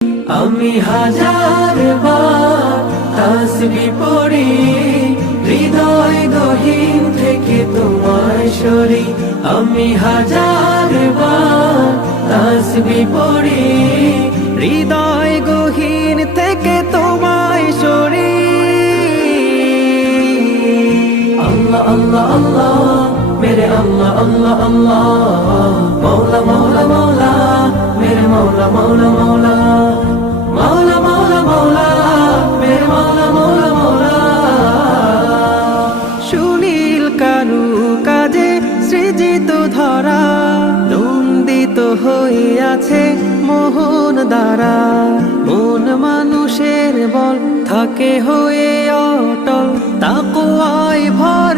আমি হাজার বার তাসবিহ পড়ি, হৃদয় গহীন থেকে তোমায় সরি। আমি হাজার বার তাসবিহ পড়ি, হৃদয় গহীন থেকে তোমায় সরি। আল্লাহ আল্লাহ আল্লাহ মেরে আল্লাহ আল্লাহ আল্লাহ, মৌলা মৌলা মৌলা মেরে মৌলা মৌলা মৌলা, মৌলা মৌলা মৌলা মেরে মৌলা মৌলা মৌলা। সুনীল কারু কাজে সৃজিত ধরা, নন্দিত হইয়াছে মোহন দ্বারা। মন মানুষের বল থাকে হয়ে অটল, তাকওয়ায় ভর